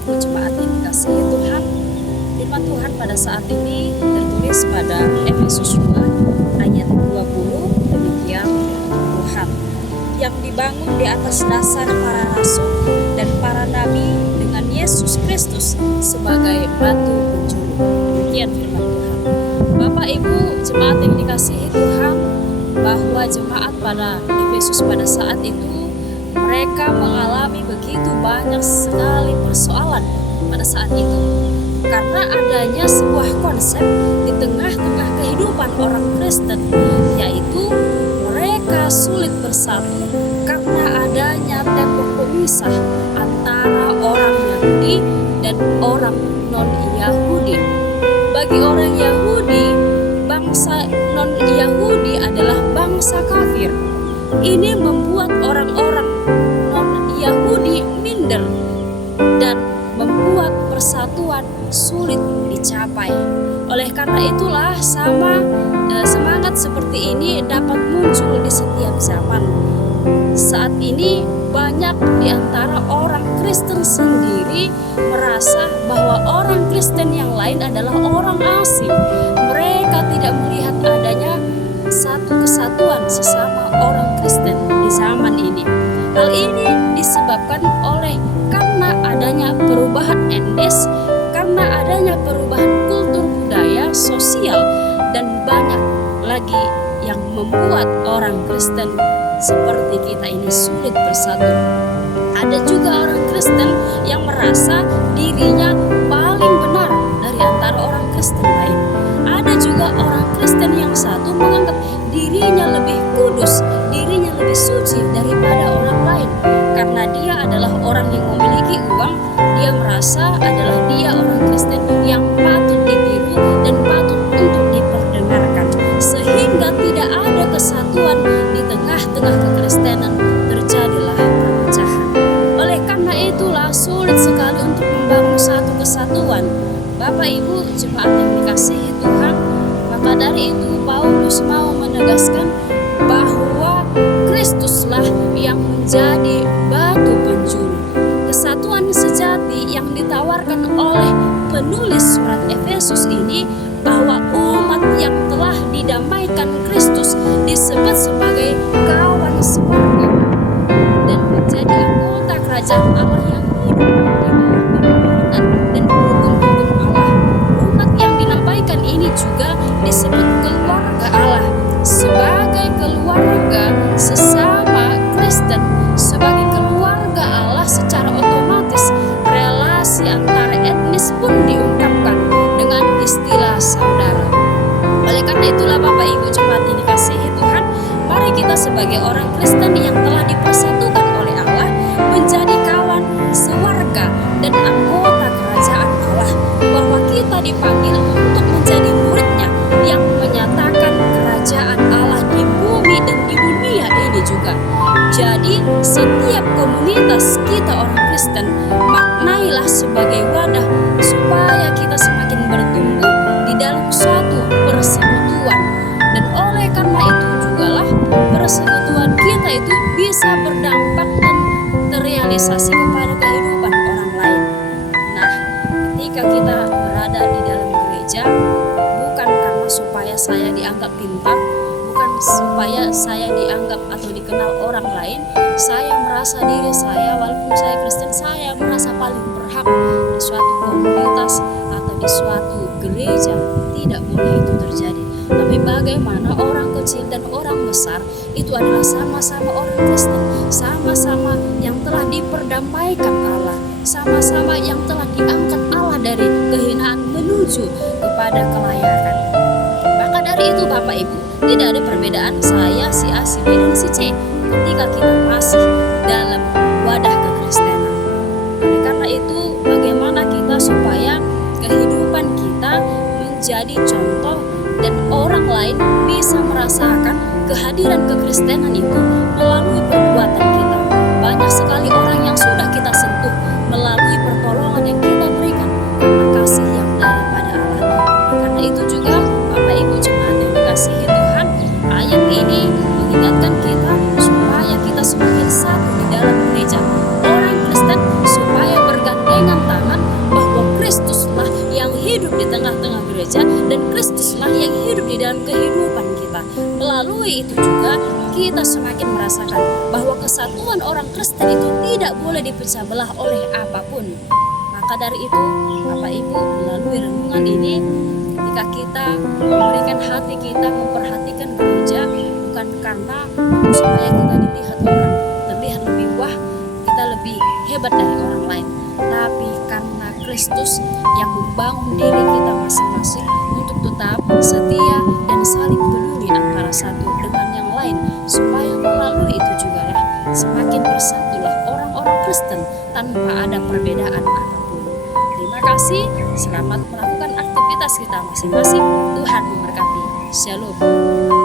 Ibu jemaat yang dikasihi Tuhan, firman Tuhan pada saat ini tertulis pada Efesus 2 ayat 20. Demikian Tuhan yang dibangun di atas dasar para rasul dan para nabi dengan Yesus Kristus sebagai batu penjuru. Demikian firman Tuhan. Bapak Ibu jemaat yang dikasihi Tuhan, bahwa jemaat pada Efesus pada saat itu mereka mengalami begitu banyak sekali persoalan pada saat itu, karena adanya sebuah konsep di tengah-tengah kehidupan orang Kristen, yaitu mereka sulit bersatu karena adanya tembok pemisah antara orang Yahudi dan orang non-Yahudi. Bagi orang Yahudi, bangsa non-Yahudi adalah bangsa kafir. Ini membuat orang-orang non-Yahudi minder dan membuat persatuan sulit dicapai. Oleh karena itulah semangat seperti ini dapat muncul di setiap zaman. Saat ini banyak di antara orang Kristen sendiri merasa bahwa orang Kristen yang lain adalah orang asing. Mereka tidak melihat adanya satu kesatuan sesama orang Kristen di zaman ini. Hal ini disebabkan karena adanya perubahan etnis, karena adanya perubahan kultur budaya, sosial, dan banyak lagi yang membuat orang Kristen seperti kita ini sulit bersatu. Ada juga orang Kristen yang merasa dirinya paling benar dari antara orang Kristen lain. Ada juga orang Kristen yang satu menganggap dirinya lebih kudus, dirinya lebih suci daripada orang lain. Karena dia adalah orang yang memiliki uang, dia merasa adalah dia orang Kristen yang patut ditiru dan patut untuk diperdengarkan. Sehingga tidak ada kesatuan di tengah-tengah kekristenan, terjadilah perpecahan. Oleh karena itulah sulit sekali untuk membangun satu kesatuan. Bapak Ibu jemaat yang dikasihi Tuhan, maka dari itu Paulus mau menegaskan bahwa Kristuslah yang menjadi batu penjuru. Kesatuan sejati yang ditawarkan oleh penulis surat Efesus ini, bahwa umat yang telah didamaikan Kristus disebut sebagai kawan sewarga dan menjadi anggota kerajaan Allah yang hidup di bawah pemerintahan dan hukum-hukum Allah. Umat yang didamaikan ini juga disebut keluarga Allah. Sebagai keluarga sesama Kristen, sebagai keluarga Allah, secara otomatis relasi antara etnis pun diungkapkan dengan istilah saudara. Oleh karena itulah Bapak Ibu jemaat yang dikasihi Tuhan, mari kita sebagai orang Kristen yang telah dipersatukan oleh Allah menjadi kawan sewarga dan anggota kerajaan Allah, bahwa kita dipanggil untuk menjadi muridnya yang menyatakan kerajaan Allah di bumi dan di dunia ini juga. Jadi setiap komunitas kita orang Kristen maknailah sebagai wadah supaya kita semakin bertumbuh di dalam suatu persekutuan. Dan oleh karena itu jugalah persekutuan kita itu bisa berdampak dan terrealisasi kepada kehidupan orang lain. Nah, ketika kita berada di dalam gereja, bukan karena supaya saya dianggap pintar, bukan supaya saya dianggap atau dikenal orang lain, saya merasa diri saya, walaupun saya Kristen, saya merasa paling berhak di suatu komunitas atau di suatu gereja. Tidak boleh itu terjadi. Tapi bagaimana orang kecil dan orang besar itu adalah sama-sama orang Kristen, sama-sama yang telah diperdamaikan Allah, sama-sama yang telah diangkat Allah dari kehinaan menuju kepada kelayakan. Maka dari itu Bapak Ibu, tidak ada perbedaan saya, si A, si B, dan si C ketika kita masih dalam wadah kekristenan. Oleh karena itu, bagaimana kita supaya kehidupan kita menjadi contoh dan orang lain bisa merasakan kehadiran kekristenan itu melalui perbuatan kita. Banyak sekali orang yang sudah kita sentuh melalui pertolongan yang kita berikan karena kasih yang daripada Allah. Karena itu juga Bapak Ibu jemaat yang dikasihi Tuhan, ayat ini mengingatkan kita supaya kita semakin satu di dalam gereja. Orang Kristen supaya bergandengan tangan dalam kehidupan kita. Melalui itu juga kita semakin merasakan bahwa kesatuan orang Kristen itu tidak boleh dipecah belah oleh apapun. Maka dari itu, Bapak Ibu, melalui renungan ini, ketika kita memberikan hati kita memperhatikan gereja, bukan karena supaya kita dilihat orang, terlihat lebih wah, kita lebih hebat dari orang lain, tapi karena Kristus yang membangun diri kita masing-masing untuk tetap setia dan saling peduli antara satu dengan yang lain, supaya melalui itu juga semakin bersatulah orang-orang Kristen tanpa ada perbedaan apapun. Terima kasih, selamat melakukan aktivitas kita masing-masing. Tuhan memberkati. Shalom.